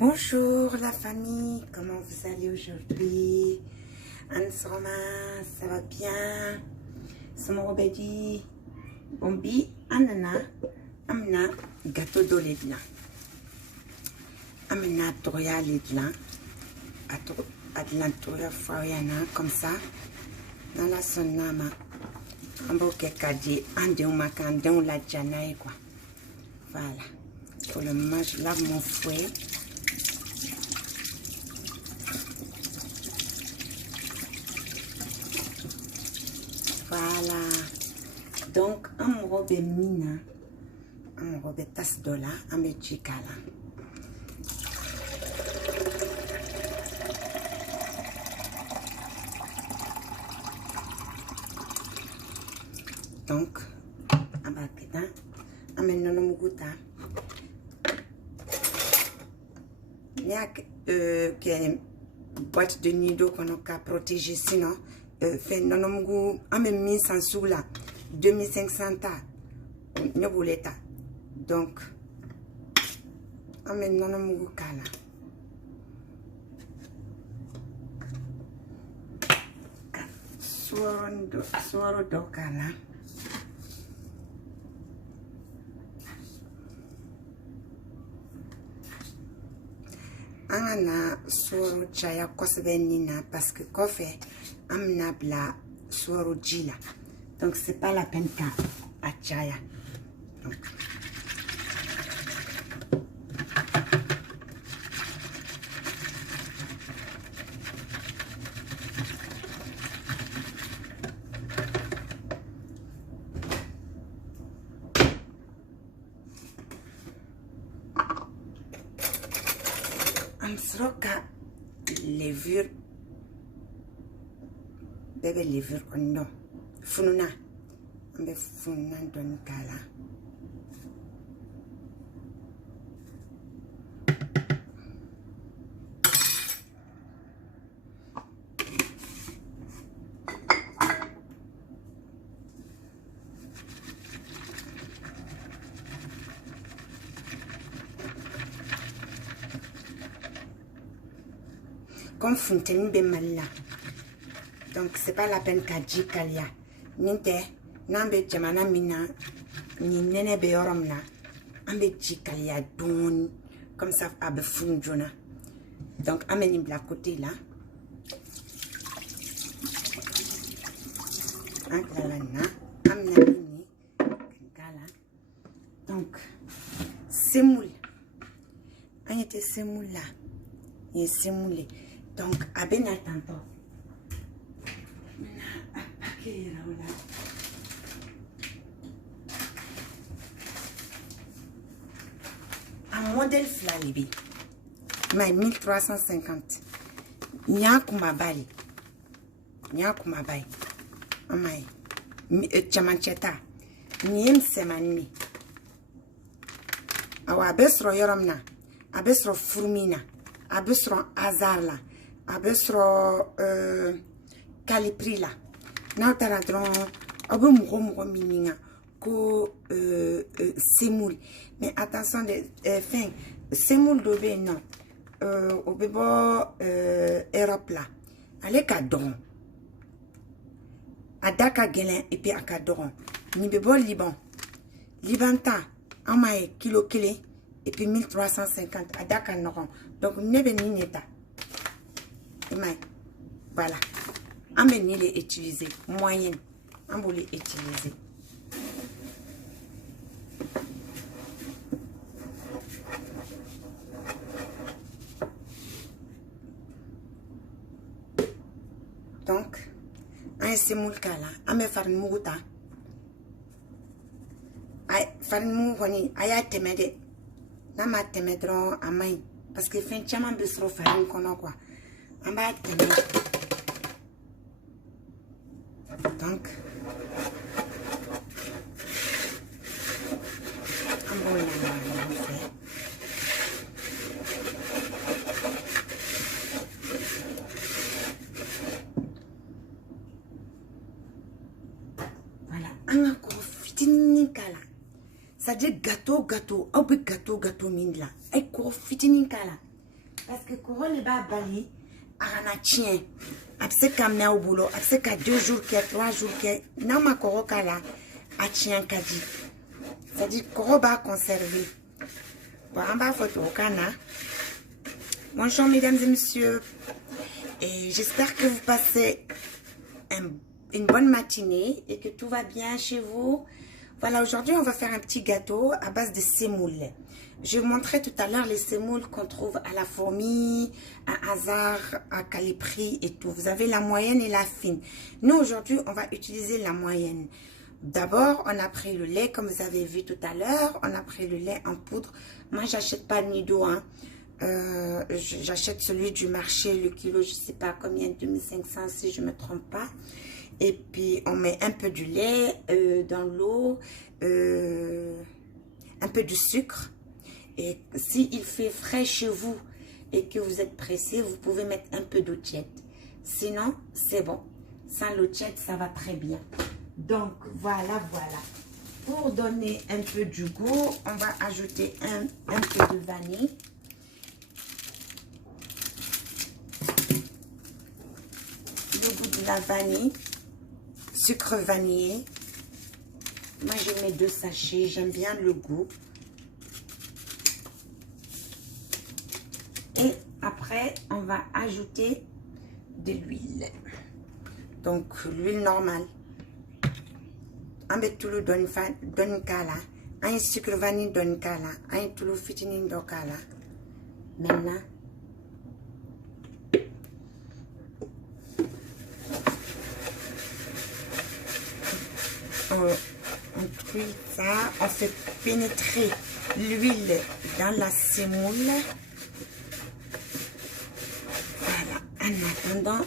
Bonjour la famille, comment vous allez aujourd'hui? Anne-Sroma, ça va bien? Somorobedi, Bombi, Anana, Amna, gâteau d'eau les blancs. Amna, Toria les blancs. Atlantoya Fariana, comme ça. Dans la sonama. Amboke Kadi, Andeumaka, la Janaï, quoi. Voilà. Pour le moment, je lave mon fouet. Voilà. Donc, un robe mina, un robe tasse de là, un méchicala. Donc, un baquetin, un menolomuguta. Il y a que boîte de nido qu'on a protégé sinon. Fait non un même 1500 sous là 2500 ta ne voulait ta donc un même non mugu kala suoro do kala angana suoro chaya kosbenina parce que kofe amna bla suoro jila donc c'est pas la peine qu'à achaya donc amsroka levure bébé levure non fununa ambe fununa don kala comme fontaine be malila. Donc, c'est pas la peine qu'à dire qu'il y a. Ninte, n'ambe jamana mina, ni nene be yoromna, ambe qu'il y a don, comme ça, abe funjona. Donc, ameni la côté là. Anklana, ameni, kala. Donc, semoule. On était semoule là. Il est semoulé. Donc, abena tantôt. Un modèle flalibi, mais 1350. Nya kumabali, amai, chamancheta, niem semani. Awa abesro yoromna, abesro furmina, abesro azarla, abesro caliprila. N'a pas la drôle, abu mouron mininga ko semoule. Mais attention de fin semoule d'obé non. Obébo Europe là. Allez cadron. Adaka gelen et puis à cadron. Ni bebo Liban. Libanta amae kilo kile et puis 1350 adaka noron. Donc nebe ni neta. Voilà. On va les utiliser, moyenne, on va les utiliser. Donc, on semoule là, on va faire une mouta. Faire une mouta, on va temeder. On va temeder à main. Parce que fin de semaine, on va faire une quoi. On va temeder. Donc, voilà, on a encore fitini kala. Ça dit gâteau, ou gâteau, mine là. Et quoi fitini kala. Parce que quand on est à Bali, on a tien. Après qu'on est au boulot, après qu'à 2 jours, 3 jours, non ma coroca là, a tien kadi. C'est-à-dire qu'on va conserver. Bon, on va photo au cana. Bonjour mesdames et messieurs. Et j'espère que vous passez une bonne matinée et que tout va bien chez vous. Voilà, aujourd'hui, on va faire un petit gâteau à base de semoule. Je vous montrais tout à l'heure les semoules qu'on trouve à la fourmi, à Hasard, à Calipri et tout. Vous avez la moyenne et la fine. Nous, aujourd'hui, on va utiliser la moyenne. D'abord, on a pris le lait, comme vous avez vu tout à l'heure. On a pris le lait en poudre. Moi, j'achète pas de Nido, hein. J'achète celui du marché, le kilo, je sais pas combien, 2500 si je me trompe pas. Et puis, on met un peu du lait dans l'eau, un peu de sucre. Et s'il fait frais chez vous et que vous êtes pressé, vous pouvez mettre un peu d'eau tiède. Sinon, c'est bon. Sans l'eau tiède, ça va très bien. Donc, voilà. Pour donner un peu du goût, on va ajouter un peu de vanille. Le goût de la vanille. Sucre vanillé. Moi, je mets 2 sachets. J'aime bien le goût. Et après, on va ajouter de l'huile. Donc, l'huile normale. On met tout le don kala. Un sucre vanille don kala. Un tout le fitinin don kala. Maintenant, on cuit ça, on fait pénétrer l'huile dans la semoule. Voilà, en attendant,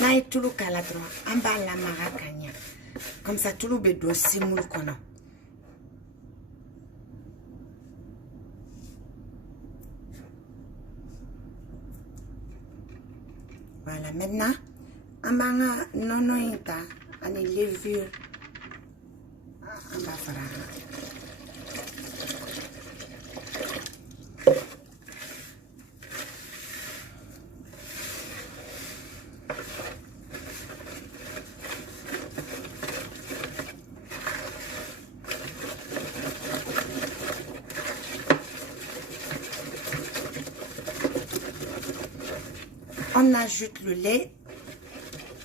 là tout le caladroit, en bas la maracagna. Comme ça, tout le bédo semoule qu'on a. Voilà, maintenant, on va non ita, on est levure. On va faire. On ajoute le lait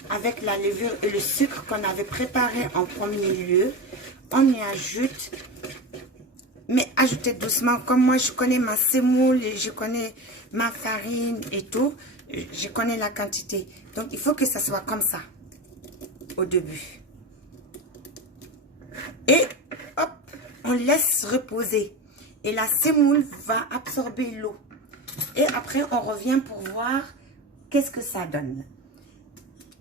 avec la levure et le sucre qu'on avait préparé en premier lieu. On y ajoute, mais ajoutez doucement. Comme moi, je connais ma semoule, je connais ma farine et tout. Je connais la quantité. Donc, il faut que ça soit comme ça au début. Et hop, on laisse reposer. Et la semoule va absorber l'eau. Et après, on revient pour voir qu'est-ce que ça donne.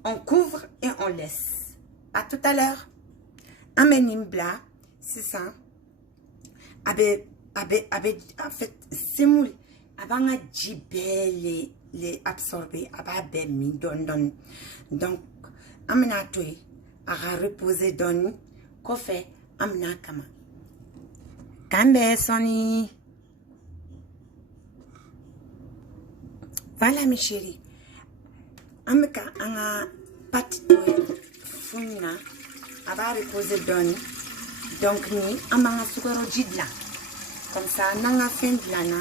On couvre et on laisse. À tout à l'heure. Amenimbla, c'est ça. En fait, semoule. Abanga jibé les absorber. Ababe mi don. Donc, amena toi, à reposer don. Kofe, amena kama. Kambe soni. Voilà mes chéris. Ameka anga pati funna aba reposer don. Donc ni amanga sukaro jidla. Comme ça nanga fendla na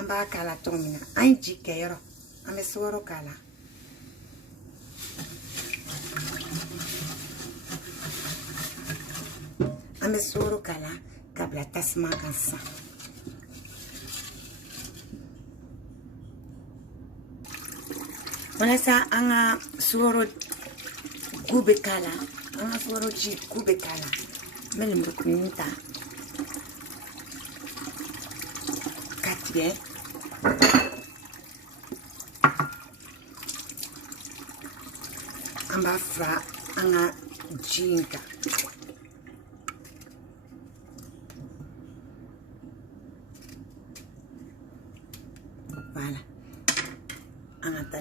amba kala tomina. Ein jikero. Ame sukaro kala. Ame sukaro kala kabla tasma kansa. Voilà ça, anga suoro gube kala, anga suoro ji gube kala. Mais le moukounita. Katye. Amba fra anga jinka.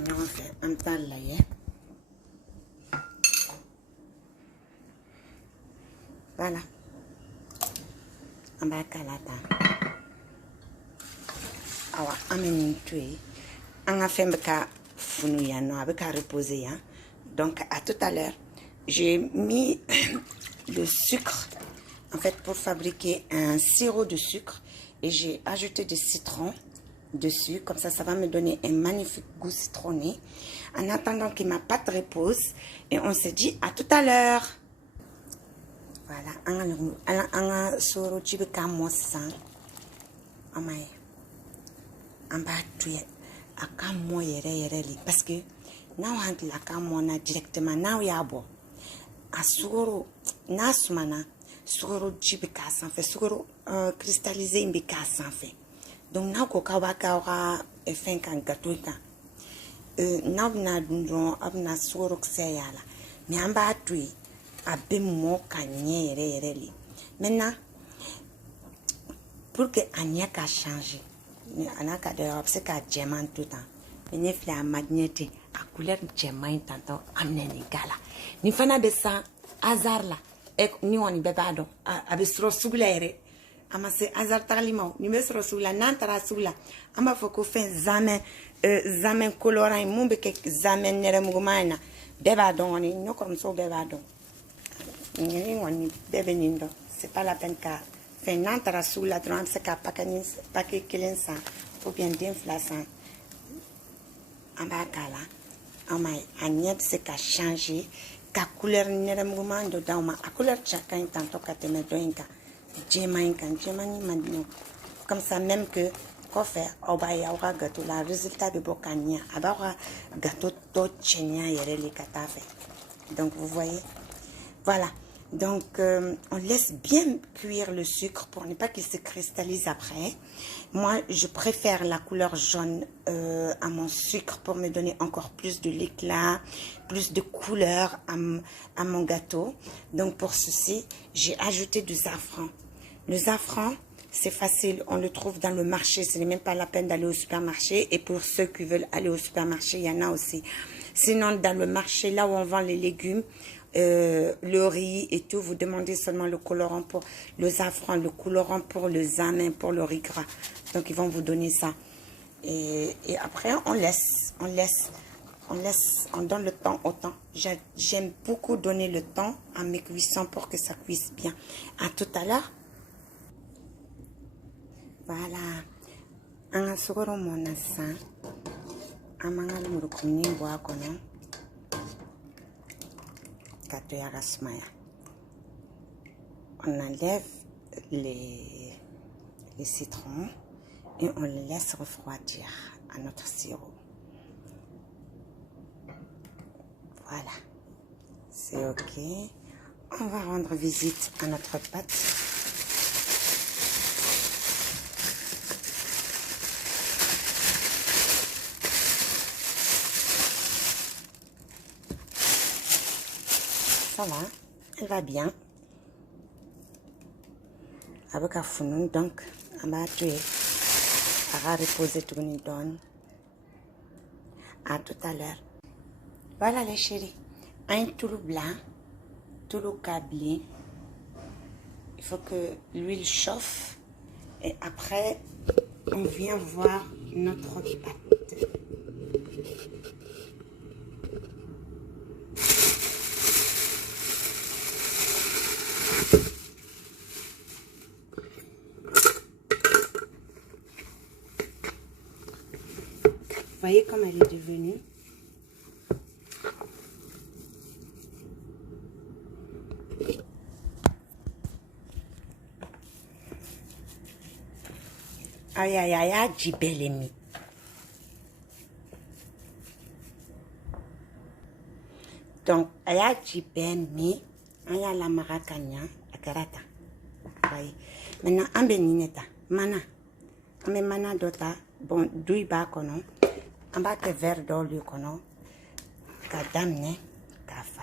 ɲɔgɔn fɛ an bɛ taa lajɛ. Voilà. An b'a kala tan. Awa, an bɛ nin to yen. An ka fɛn bɛ ka funu yan nɔ, a bɛ ka reposer yan. Donc, à tout à l'heure. J'ai mis le sucre, en fait, pour fabriquer un sirop de sucre. Et j'ai ajouté du citron dessus. Comme ça va me donner un magnifique goût citronné. En attendant que ma pâte repose. Et on se dit à tout à l'heure. Voilà. Un soro chibika mosan. Amaye. En bas, tu es à Kamo yere. Parce que, now on la Kamona directement. Now yabo. A sugoro na sumana sugoro jibi ka sanfɛ sugoro cristallisé in bɛ k'a sanfɛ donc n'aw ko k'aw b'a kɛ aw ka fɛn kan gâteau kan n'aw bɛna dun dɔrɔn aw bɛna sugoro kisɛ y'a la mais an b'a to yen a bɛ mɔ ka ɲɛ yɛrɛ de maintenant pour que a ɲɛ ka changer a n'a ka d'a a bɛ se ka jɛman to tan mais ne filɛ a ma ɲɛ ten a couleur jɛman in tantɔ an bɛna nin k'a la nin fana bɛ san hasard la ni kɔni bɛɛ b'a dɔn a bɛ sɔrɔ sugu la yɛrɛ a ma se hasard tagali ma nin bɛ sɔrɔ sugu la n'an taara sugu la an b'a fɔ ko fɛn zamɛ colorant in mun bɛ kɛ zamɛ nɛrɛmuguman in na bɛɛ b'a dɔn kɔni ne kɔrɔmuso bɛɛ b'a dɔn nin kɔni bɛɛ bɛ nin dɔn c'est pas la peine ka fɛn n'an taara sugu la dɔrɔn an bɛ se ka paquet kelen san ou bien den fila san an b'a k'a la a ɲɛ bɛ se ka changer ka couleur nɛrɛmuguman dɔ d'aw ma a couleur cɛ ka ɲi tantɔ ka tɛmɛ dɔ in kan jɛman in kan jɛman in man di ne comme ça même que kɔfɛ aw b'a ye aw ka gâteau la résultat bɛ bɔ ka ɲɛ a b'aw ka gâteau tɔ cɛɲa yɛrɛ de ka taa fɛ donc vous voyez voilà donc on laisse bien cuire le sucre pour ne pas qu'il se cristallise après. Moi je préfère la couleur jaune à mon sucre pour me donner encore plus de l'éclat, plus de couleur à mon gâteau. Donc pour ceci j'ai ajouté du safran. Le safran c'est facile, on le trouve dans le marché, ce n'est même pas la peine d'aller au supermarché. Et pour ceux qui veulent aller au supermarché, il y en a aussi. Sinon dans le marché là où on vend les légumes, le riz et tout, vous demandez seulement le colorant pour le safran, le colorant pour le zamen, pour le riz gras. Donc ils vont vous donner ça. Et après on donne le temps au temps. J'aime beaucoup donner le temps à mes cuissons pour que ça cuise bien. À tout à l'heure. Voilà. Un sugoro monasa. Un mangal murukuni boa kono. On enlève les citrons et on les laisse refroidir à notre sirop. Voilà, c'est ok. On va rendre visite à notre pâte. Ça va, elle va bien. Avec un founou, donc, on va tuer. On va reposer tout le donne. À tout à l'heure. Voilà les chéris. Un toulou blanc, toulou câblé. Il faut que l'huile chauffe. Et après, on vient voir notre pâte. Vous voyez comme elle est devenue. Aïe aïe aïe aïe, jibelemi. Donc, aïe jibelemi, aïe la maracagna, la karata. Voyez. Maintenant, un bénineta, mana. Un mana dota, bon, douille bas kono. On va que verre d'eau kono. Ka damne, kafa.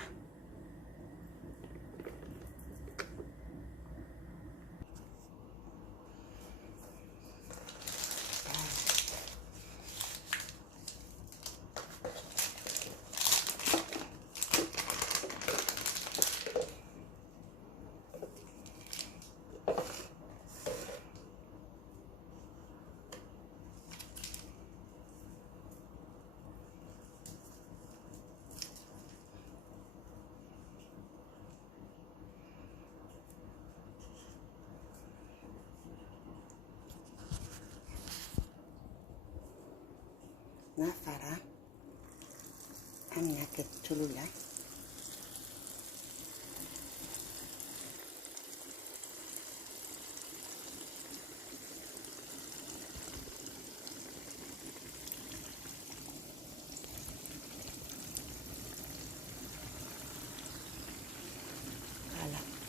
tulu la.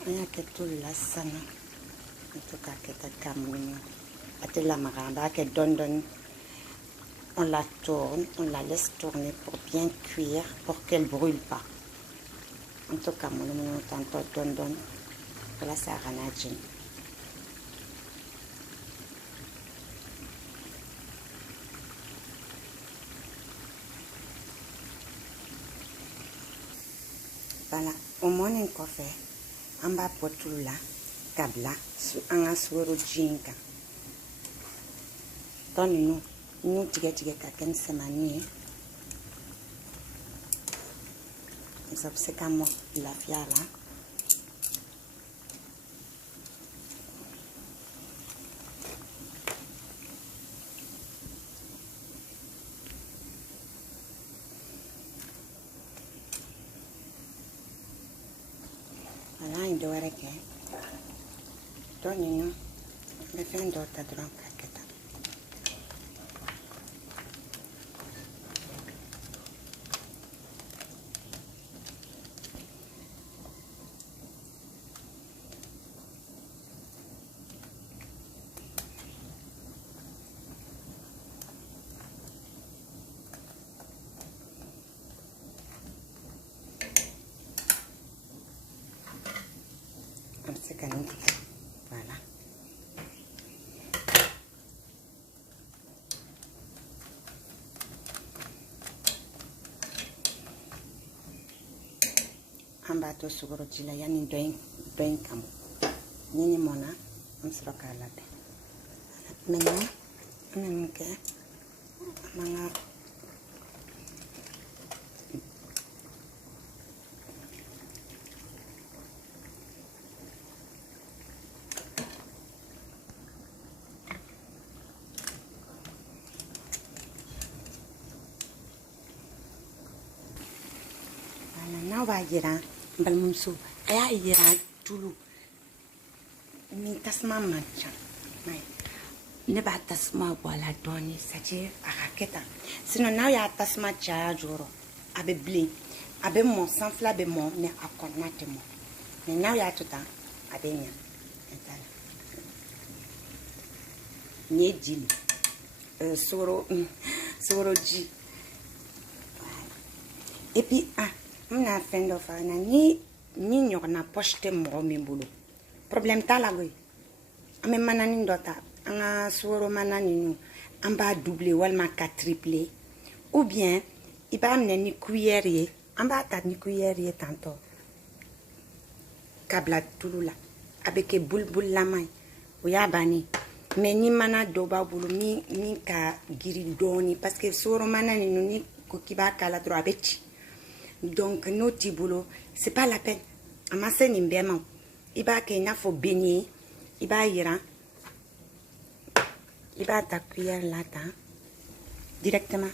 On y a que tout là, ça, non? En tout cas, que ta camoufle. À la maranda, que donne. On la tourne, on la laisse tourner pour bien cuire, pour qu'elle ne brûle pas. En tout cas, mon tantôt donne. Voilà, ça ranadjin. Voilà, au moins un café. En bas pour tout là, kabla, en a suero jinka. Donne nous tiga kaken semani. Nous obsécamos la fiala. Voilà, il doit arrêter. Donne-nous. Me fais un d'autre drôle. Voilà. En bas de ce gros il y a une doing comme ni mona, on se roca là. Maintenant, on a now va yira balmumsu aya yira tulu mi tasma mancha mai ne ba tasma wala doni sache akaketa sinon now ya tasma cha joro abe blé abe mon sans flabe mon ne akonate mo mais now ya tuta abe nya entala ni dili soro ji et puis on a fait de faire ni na poche mo mi bulu problème ta la goy ame manani ndota anga soro manani nu amba doubler walma quadrupler ou bien il va amener ni cuillère amba ta ni cuillère tantôt kabla tulula avec boule la main ou ya bani mais ni mana doba bulu ni ka giri doni parce que soro manani nu ni ko kiba kala droit beti. Donc, nos petits boulots, c'est pas la peine. Amasser n'imbément. Il va qu'il faut baigner. Il va ira. Il va ta cuillère là, directement.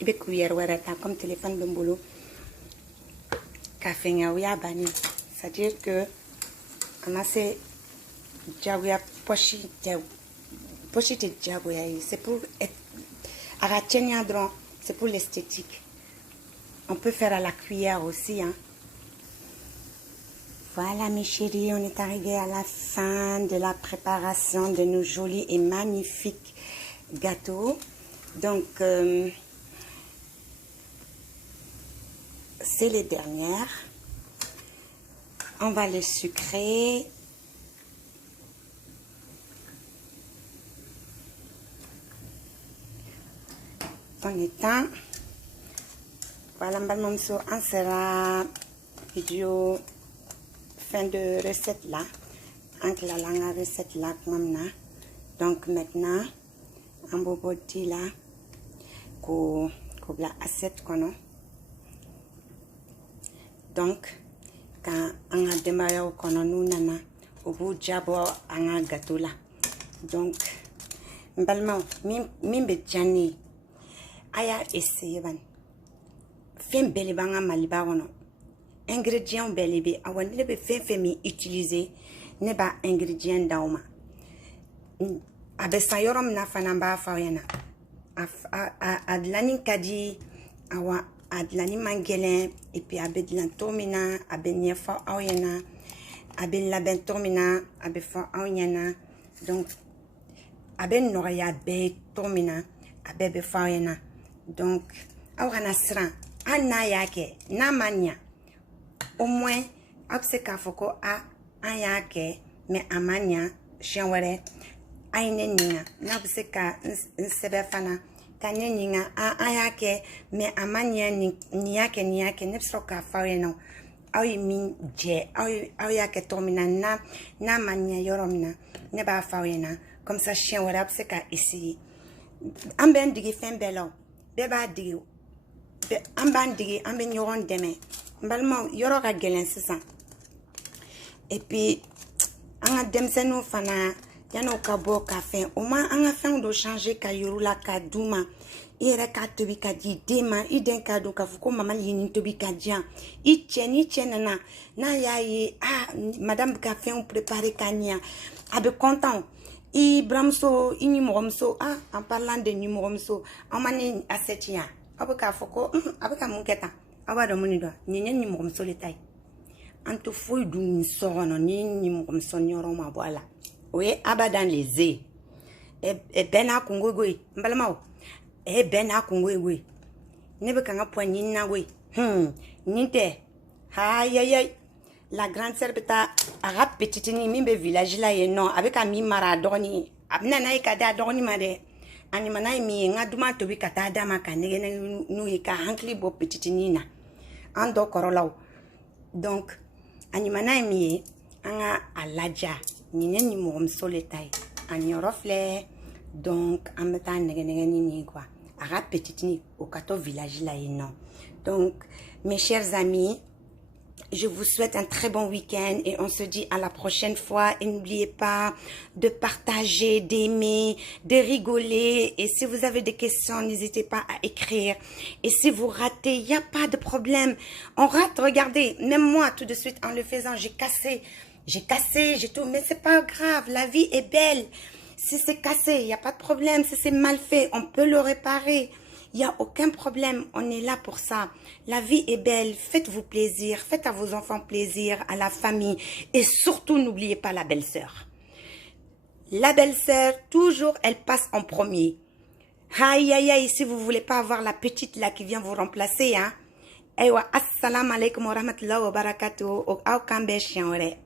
Il va cuillère comme téléphone de boulot. Café ya bani. C'est-à-dire que amasser jaouya pochi de jaouya. C'est pour être à la tienne. C'est pour l'esthétique. On peut faire à la cuillère aussi. Hein. Voilà mes chéris, on est arrivé à la fin de la préparation de nos jolis et magnifiques gâteaux. Donc, c'est les dernières. On va les sucrer. On éteint. Voilà, on sera vidéo fin de recette là. Entre la langue recette là, donc maintenant, on va dire là, qu'on la assiette qu'on a. Donc, quand on a démarré au qu'on a nous nana, au bout d'abord on a gâteau là. Donc, mbalma, mimbe jani. aya essayer ban fen beli banga maliba wono ingrédients belibi awan ne be fen mi utiliser ne ba ingrédients dauma abe sayorom na fana ba fawena adlani kadi awa adlani mangelen et puis abe dlan tomina abe nyefa awena abe laben tomina abe fa awena donc abe noya be tomina abe be fawena donc awana sran ana yake na manya au moins abseka foko a ayake me amanya shenwere aine ninga na abseka nsebe fana kanye ninga a ayake me amanya niyake nepsoka fawena awi min je awi yake tomina na manya yoromina ne ba fawena comme ça shenwere abseka ici amben digi fembelo beba digi amban digi amben yoron deme mbalma yoro ka gelen sisan et puis anga demsenu fana yano ka bo ka fen o ma anga fen do changer ka yorula ka duma ire ka tobi ka di dema iden ka do ka fuko mama yini tobi ka dia i cheni na yayi madame ka fen préparer ka nia abe content i bramso ini momso en parlant de numoromso amani asetia abuka foko abuka munketa awado munido nyenye ni momso letai anto foi du sorono ni momso nyoro ma boala oye abadan leze e bena kungogoi mbalama e bena kungogoi nebe kanga poigni na we ninte hayayay la grande sœur beta arabe petite ni mimbe village la ye non avec ami maradoni abna na ikada doni made ani manai mi ngaduma to bi kata dama ka negene nu ka hankli bo petite nina ando korolaw donc ani manai mi anga alaja nyine ni mo msoletai ani orofle donc ameta negene ni quoi arabe petite ni au kato village la ye non donc mes chers amis, je vous souhaite un très bon week-end et on se dit à la prochaine fois. Et n'oubliez pas de partager, d'aimer, de rigoler. Et si vous avez des questions, n'hésitez pas à écrire. Et si vous ratez, il n'y a pas de problème. On rate, regardez, même moi, tout de suite, en le faisant, j'ai cassé, j'ai tout. Mais c'est pas grave, la vie est belle. Si c'est cassé, il n'y a pas de problème. Si c'est mal fait, on peut le réparer. Il n'y a aucun problème, on est là pour ça. La vie est belle, faites-vous plaisir, faites à vos enfants plaisir, à la famille. Et surtout, n'oubliez pas la belle-sœur. La belle-sœur, toujours, elle passe en premier. Aïe, aïe, aïe, si vous ne voulez pas avoir la petite là qui vient vous remplacer, hein. Aywa, assalamu alaikum wa rahmatullahi wa barakatuh. Au Kambe Chienwere.